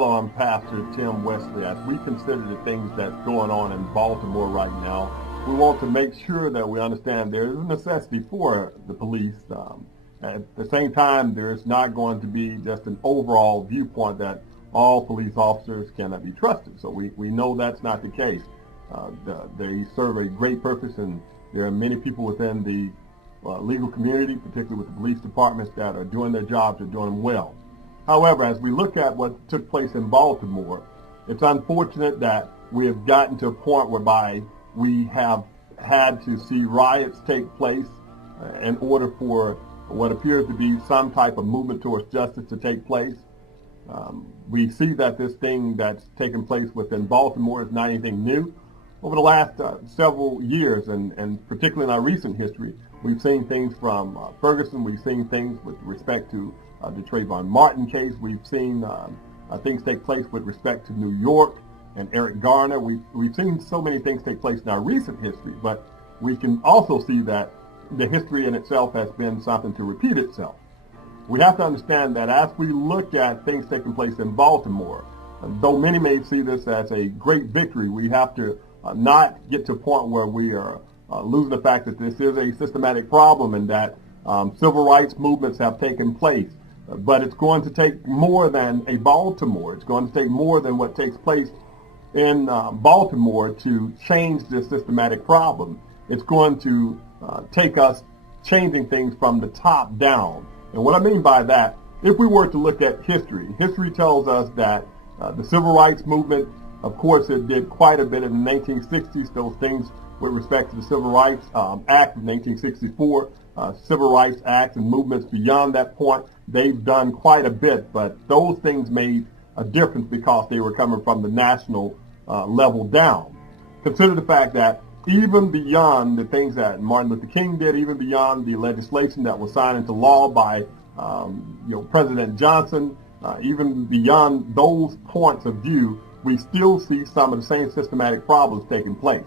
Hello, I'm Pastor Tim Wesley. As we consider the things that's going on in Baltimore right now, we want to make sure that we understand there is a necessity for the police. At the same time, there's not going to be just an overall viewpoint that all police officers cannot be trusted. So we know that's not the case. They serve a great purpose, and there are many people within the legal community, particularly with the police departments, that are doing their jobs, are doing them well. However, as we look at what took place in Baltimore, it's unfortunate that we have gotten to a point whereby we have had to see riots take place in order for what appears to be some type of movement towards justice to take place. We see that this thing that's taken place within Baltimore is not anything new. Over the last several years, and particularly in our recent history, we've seen things from Ferguson. We've seen things with respect to the Trayvon Martin case. We've seen things take place with respect to New York and Eric Garner. We've seen so many things take place in our recent history, but we can also see that the history in itself has been something to repeat itself. We have to understand that as we look at things taking place in Baltimore, though many may see this as a great victory, we have to not get to a point where we are losing the fact that this is a systematic problem and that civil rights movements have taken place. But it's going to take more than a Baltimore. It's going to take more than what takes place in Baltimore to change this systematic problem. It's going to take us changing things from the top down. And what I mean by that, if we were to look at history, history tells us that the civil rights movement, of course, it did quite a bit in the 1960s, those things with respect to the Civil Rights Act of 1964, Civil Rights Acts and movements beyond that point. They've done quite a bit, but those things made a difference because they were coming from the national level down. Consider the fact that even beyond the things that Martin Luther King did, even beyond the legislation that was signed into law by President Johnson, even beyond those points of view, we still see some of the same systematic problems taking place,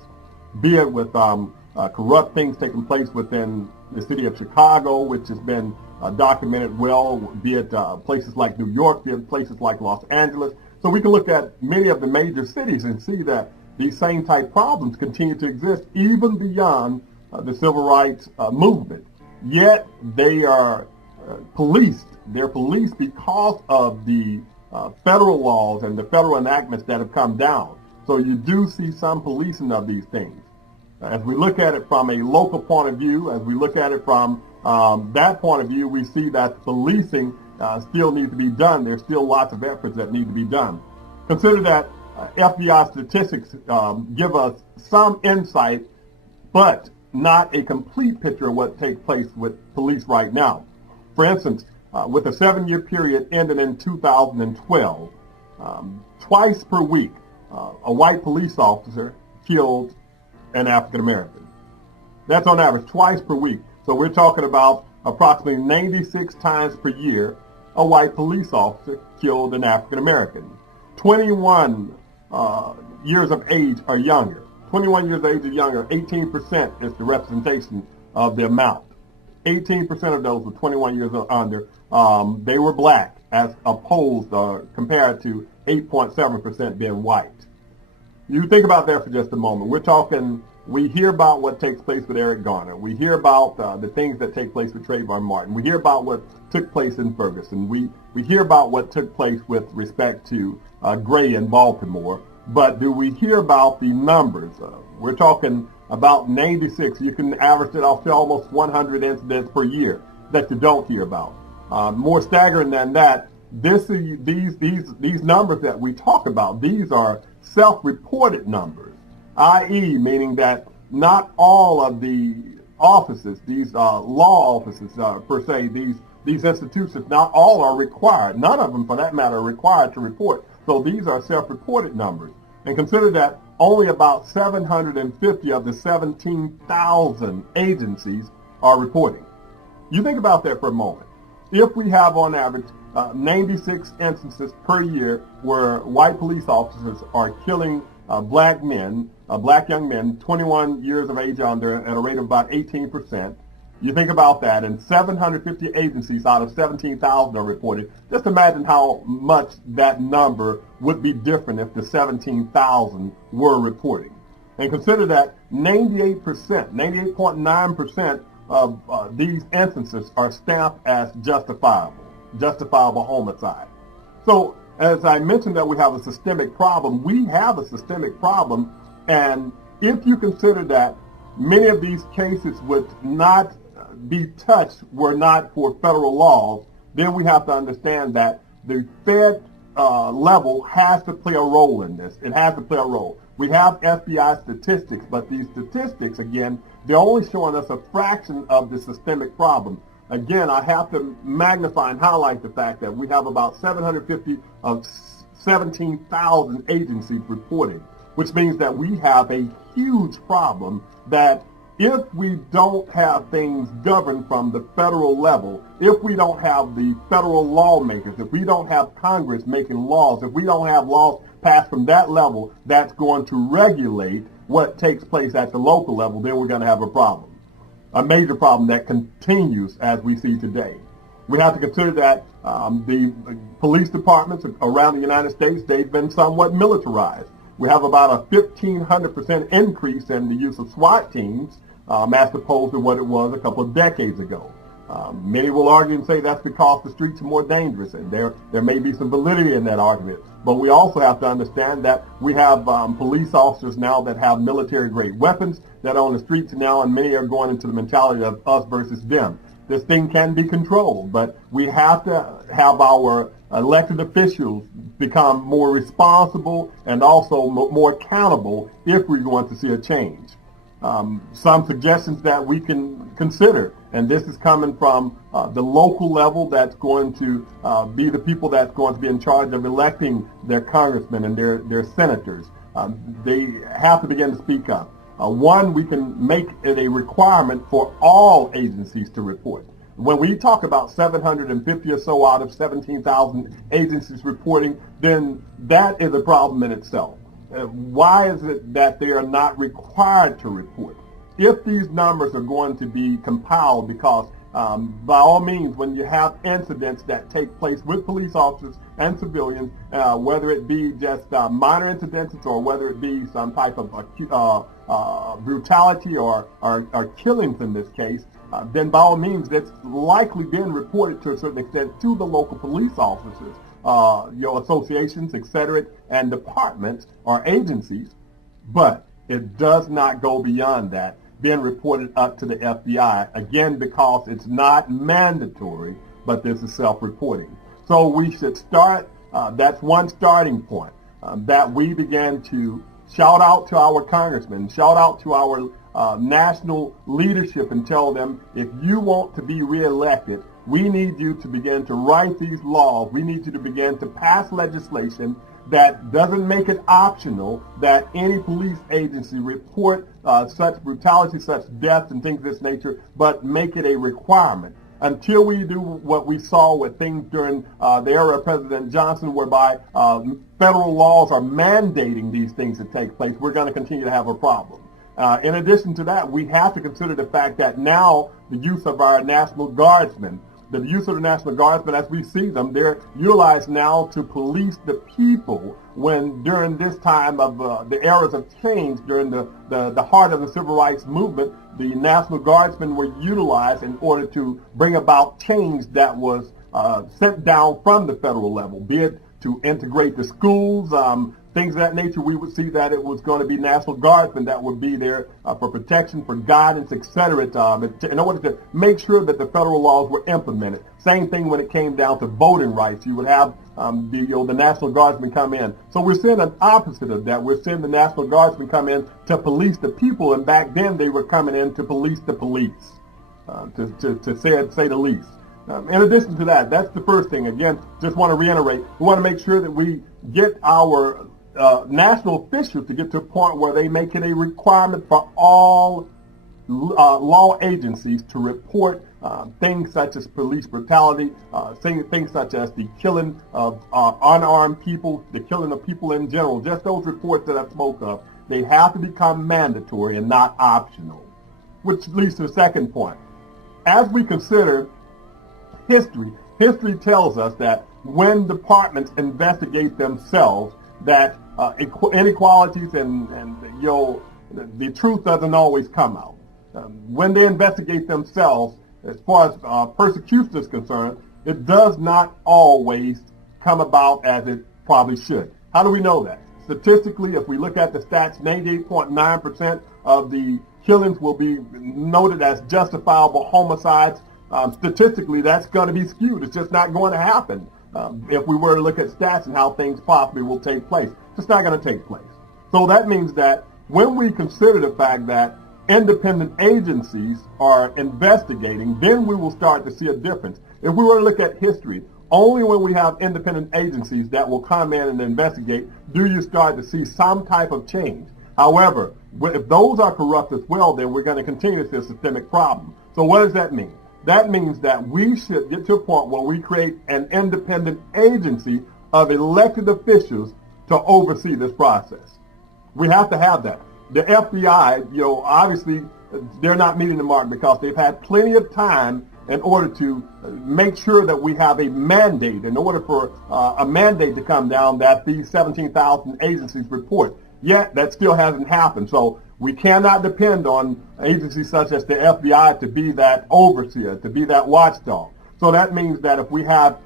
be it with corrupt things taking place within the city of Chicago, which has been documented well, be it places like New York, be it places like Los Angeles. So we can look at many of the major cities and see that these same type problems continue to exist even beyond the civil rights movement. Yet they are policed. They're policed because of the federal laws and the federal enactments that have come down. So you do see some policing of these things. As we look at it from a local point of view, as we look at it from that point of view, we see that policing still needs to be done. There's still lots of efforts that need to be done. Consider that FBI statistics give us some insight, but not a complete picture of what takes place with police right now. For instance, with a 7-year period ending in 2012, twice per week, a white police officer killed an African American. That's on average twice per week. So we're talking about approximately 96 times per year a white police officer killed an African American. 21 years of age or younger. 21 years of age or younger, 18% is the representation of the amount. 18% of those were 21 years or under. They were black, as opposed or compared to 8.7% being white. You think about that for just a moment. We hear about what takes place with Eric Garner. We hear about the things that take place with Trayvon Martin. We hear about what took place in Ferguson. We hear about what took place with respect to Gray in Baltimore. But do we hear about the numbers? We're talking about 96. You can average it off to almost 100 incidents per year that you don't hear about. More staggering than that, these numbers that we talk about, these are self-reported numbers, i.e. meaning that not all of the offices, these law offices per se, these institutions, not all are required. None of them, for that matter, are required to report. So these are self-reported numbers. And consider that only about 750 of the 17,000 agencies are reporting. You think about that for a moment. If we have on average 96 instances per year where white police officers are killing black young men, 21 years of age under, at a rate of about 18%, You think about that, and 750 agencies out of 17,000 are reported. Just imagine how much that number would be different if the 17,000 were reporting. And consider that 98%, 98.9% of these instances are stamped as justifiable homicide. So, as I mentioned that we have a systemic problem, we have a systemic problem, and if you consider that many of these cases would not be touched were not for federal laws, then we have to understand that the Fed level has to play a role in this. It has to play a role. We have FBI statistics, but these statistics, again, they're only showing us a fraction of the systemic problem. Again, I have to magnify and highlight the fact that we have about 750 of 17,000 agencies reporting, which means that we have a huge problem that if we don't have things governed from the federal level, if we don't have the federal lawmakers, if we don't have Congress making laws, if we don't have laws passed from that level that's going to regulate what takes place at the local level, then we're going to have a problem. A major problem that continues as we see today. We have to consider that the police departments around the United States, they've been somewhat militarized. We have about a 1,500% increase in the use of SWAT teams as opposed to what it was a couple of decades ago. Many will argue and say that's because the streets are more dangerous, and there may be some validity in that argument. But we also have to understand that we have police officers now that have military-grade weapons that are on the streets now, and many are going into the mentality of us versus them. This thing can be controlled, but we have to have our elected officials become more responsible and also more accountable if we're going to see a change. Some suggestions that we can consider, and this is coming from the local level that's going to be the people that's going to be in charge of electing their congressmen and their senators. They have to begin to speak up. One, we can make it a requirement for all agencies to report. When we talk about 750 or so out of 17,000 agencies reporting, then that is a problem in itself. Why is it that they are not required to report? If these numbers are going to be compiled, because by all means, when you have incidents that take place with police officers and civilians, whether it be just minor incidents or whether it be some type of brutality or killings in this case, then by all means, that's likely been reported to a certain extent to the local police officers, your associations, etc., and departments or agencies, but it does not go beyond that, being reported up to the FBI, again, because it's not mandatory, but this is self-reporting. So we should start, that's one starting point, that we begin to shout out to our congressmen, shout out to our national leadership and tell them, if you want to be reelected, we need you to begin to write these laws. We need you to begin to pass legislation that doesn't make it optional that any police agency report such brutality, such deaths and things of this nature, but make it a requirement. Until we do what we saw with things during the era of President Johnson, whereby federal laws are mandating these things to take place, we're going to continue to have a problem. In addition to that, we have to consider the fact that now the use of our National Guardsmen, the use of the National Guardsmen as we see them, they're utilized now to police the people, when during this time of the eras of change, during the heart of the Civil Rights Movement, the National Guardsmen were utilized in order to bring about change that was sent down from the federal level, be it to integrate the schools, things of that nature. We would see that it was going to be National Guardsmen that would be there for protection, for guidance, etc., in order to make sure that the federal laws were implemented. Same thing when it came down to voting rights. You would have the National Guardsmen come in. So we're seeing an opposite of that. We're seeing the National Guardsmen come in to police the people, and back then they were coming in to police the police, to say the least. In addition to that, that's the first thing. Again, just want to reiterate, we want to make sure that we get our national officials to get to a point where they make it a requirement for all law agencies to report things such as police brutality, things such as the killing of unarmed people, the killing of people in general. Just those reports that I spoke of, they have to become mandatory and not optional. Which leads to the second point. as we consider history tells us that when departments investigate themselves, that inequalities and the truth doesn't always come out. When they investigate themselves, as far as persecution is concerned, it does not always come about as it probably should. How do we know that? Statistically, if we look at the stats, 98.9% of the killings will be noted as justifiable homicides. Statistically, that's going to be skewed. It's just not going to happen. If we were to look at stats and how things possibly will take place, it's not going to take place. So that means that when we consider the fact that independent agencies are investigating, then we will start to see a difference. If we were to look at history, only when we have independent agencies that will come in and investigate do you start to see some type of change. However, if those are corrupt as well, then we're going to continue to see a systemic problem. So what does that mean? That means that we should get to a point where we create an independent agency of elected officials to oversee this process. We have to have that. The FBI, obviously they're not meeting the mark because they've had plenty of time in order to make sure that we have a mandate, in order for a mandate to come down that these 17,000 agencies report. Yet that still hasn't happened. So we cannot depend on agencies such as the FBI to be that overseer, to be that watchdog. So that means that if we have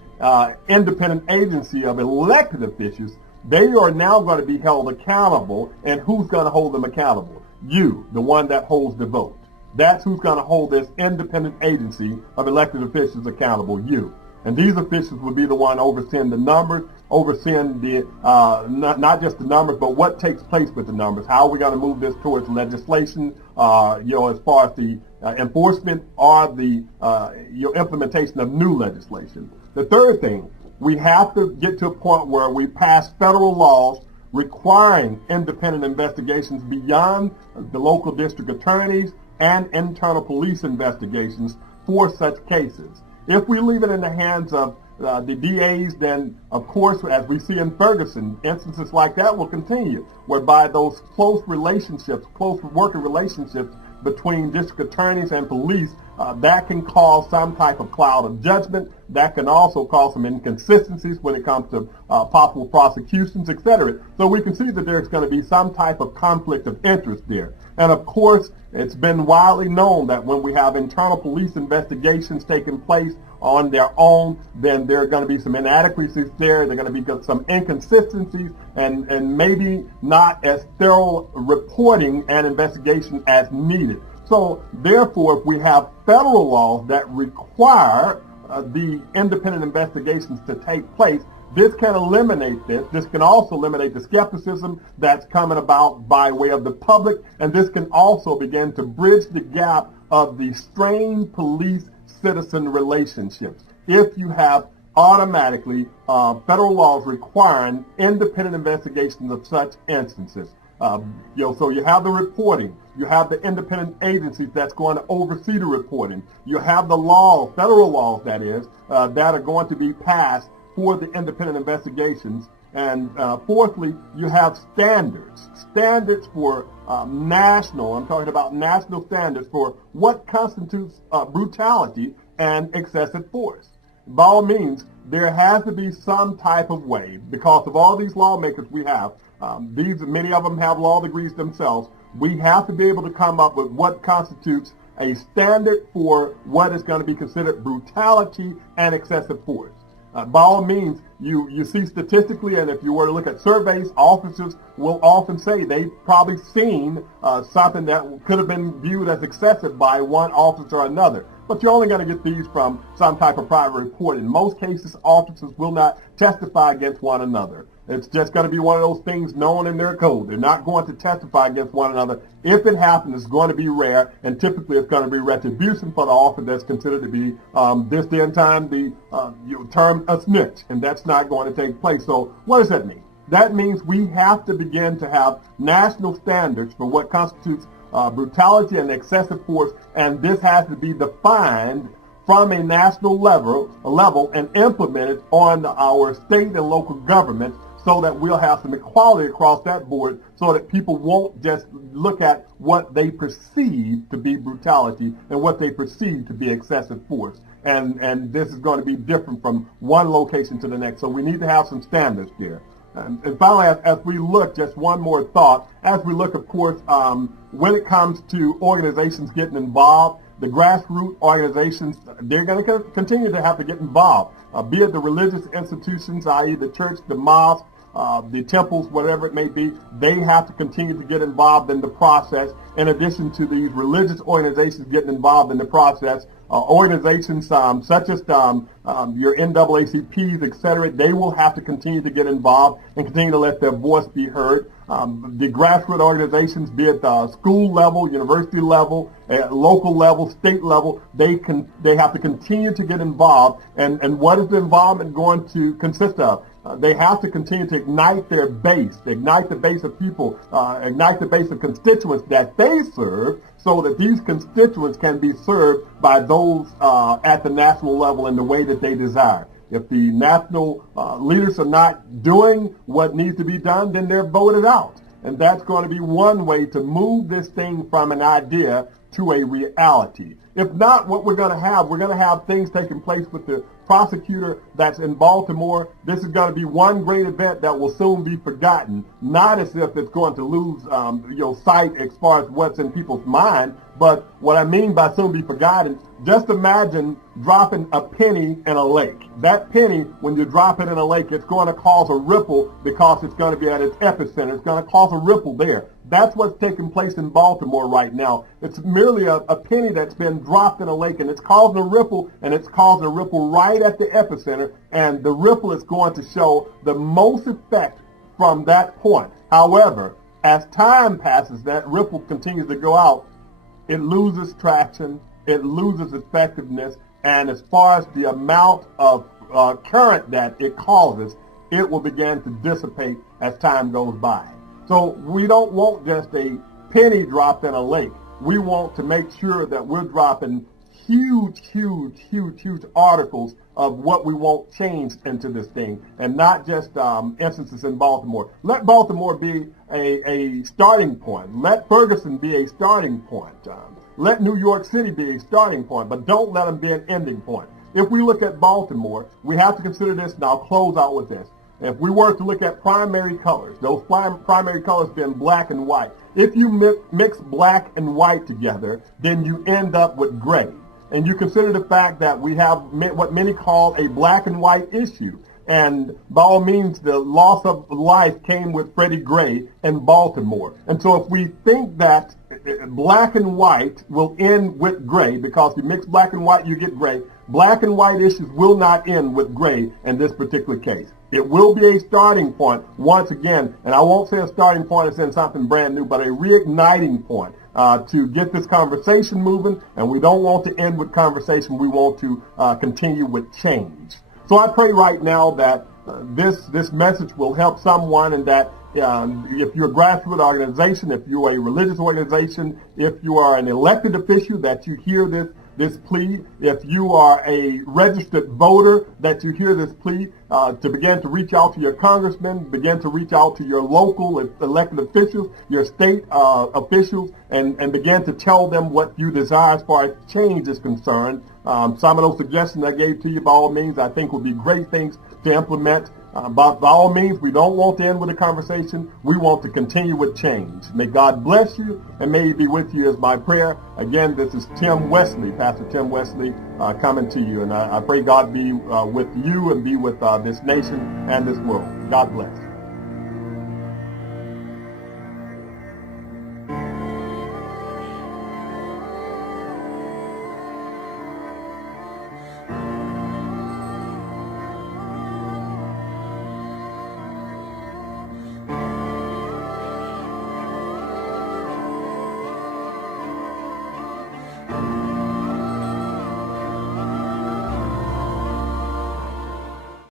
independent agency of elected officials, they are now going to be held accountable. And who's going to hold them accountable? You, the one that holds the vote. That's who's going to hold this independent agency of elected officials accountable, you. And these officials will be the one overseeing the numbers, overseeing the not just the numbers, but what takes place with the numbers. How are we going to move this towards legislation, as far as the enforcement or the implementation of new legislation. The third thing, we have to get to a point where we pass federal laws requiring independent investigations beyond the local district attorneys and internal police investigations for such cases. If we leave it in the hands of the DAs, then of course, as we see in Ferguson, instances like that will continue, whereby those close working relationships between district attorneys and police, that can cause some type of cloud of judgment. That can also cause some inconsistencies when it comes to possible prosecutions, etc. So we can see that there's going to be some type of conflict of interest there. And of course, it's been widely known that when we have internal police investigations taking place on their own, then there are going to be some inadequacies there. There are going to be some inconsistencies and maybe not as thorough reporting and investigation as needed. So therefore, if we have federal laws that require the independent investigations to take place, this can eliminate this. This can also eliminate the skepticism that's coming about by way of the public, and this can also begin to bridge the gap of the strained police-citizen relationships. If you have automatically federal laws requiring independent investigations of such instances. So you have the reporting, you have the independent agencies that's going to oversee the reporting, you have the laws, federal laws that is, that are going to be passed for the independent investigations. And fourthly, you have standards for national, I'm talking about national standards for what constitutes brutality and excessive force. By all means, there has to be some type of way, because of all these lawmakers we have, many of them have law degrees themselves, we have to be able to come up with what constitutes a standard for what is going to be considered brutality and excessive force. By all means, you see statistically, and if you were to look at surveys, officers will often say they've probably seen something that could have been viewed as excessive by one officer or another. But you're only going to get these from some type of private report. In most cases, officers will not testify against one another. It's just going to be one of those things known in their code. They're not going to testify against one another. If it happens, it's going to be rare, and typically it's going to be retribution for the officer that's considered to be, this day and time, the term a snitch, and that's not going to take place. So what does that mean? That means we have to begin to have national standards for what constitutes brutality and excessive force, and this has to be defined from a national level and implemented on our state and local governments, so that we'll have some equality across that board, so that people won't just look at what they perceive to be brutality and what they perceive to be excessive force. And this is going to be different from one location to the next. So we need to have some standards there. And finally, as we look, just one more thought, as we look, of course, when it comes to organizations getting involved, the grassroots organizations, they're going to continue to have to get involved, be it the religious institutions, i.e. the church, the mosque, the temples, whatever it may be. They have to continue to get involved in the process. In addition to these religious organizations getting involved in the process, organizations such as your NAACPs, etc., they will have to continue to get involved and continue to let their voice be heard. The grassroots organizations, be it school level, university level, local level, state level, they have to continue to get involved. And what is the involvement going to consist of? They have to continue to ignite their base, ignite the base of people, ignite the base of constituents that they serve, so that these constituents can be served by those at the national level in the way that they desire. If the national leaders are not doing what needs to be done, then they're voted out. And that's going to be one way to move this thing from an idea to a reality. If not, what we're going to have things taking place with the prosecutor that's in Baltimore. This is going to be one great event that will soon be forgotten, not as if it's going to lose sight as far as what's in people's mind, but what I mean by soon be forgotten, just imagine dropping a penny in a lake. That penny, when you drop it in a lake, it's going to cause a ripple because it's going to be at its epicenter. It's going to cause a ripple there. That's what's taking place in Baltimore right now. It's merely a penny that's been dropped in a lake, and it's causing a ripple, and it's causing a ripple right at the epicenter, and the ripple is going to show the most effect from that point. However, as time passes, that ripple continues to go out, it loses traction, it loses effectiveness, and as far as the amount of current that it causes, it will begin to dissipate as time goes by. So we don't want just a penny dropped in a lake. We want to make sure that we're dropping huge articles of what we want changed into this thing, and not just instances in Baltimore. Let Baltimore be a starting point. Let Ferguson be a starting point. Let New York City be a starting point, but don't let them be an ending point. If we look at Baltimore, we have to consider this, and I'll close out with this. If we were to look at primary colors, those primary colors being black and white, if you mix black and white together, then you end up with gray. And you consider the fact that we have what many call a black and white issue. And by all means, the loss of life came with Freddie Gray in Baltimore. And so if we think that black and white will end with gray, because you mix black and white, you get gray, black and white issues will not end with gray in this particular case. It will be a starting point once again, and I won't say a starting point as in something brand new, but a reigniting point to get this conversation moving. And we don't want to end with conversation. We want to continue with change. So I pray right now that this message will help someone, and that if you're a grassroots organization, if you're a religious organization, if you are an elected official, that you hear this plea. If you are a registered voter, that you hear this plea, to begin to reach out to your congressman, begin to reach out to your local elected officials, your state officials, and begin to tell them what you desire as far as change is concerned. Some of those suggestions I gave to you, by all means, I think would be great things to implement. But by all means, we don't want to end with a conversation. We want to continue with change. May God bless you, and may He be with you is my prayer. Again, this is Tim Wesley, Pastor Tim Wesley, coming to you. And I pray God be with you and be with this nation and this world. God bless.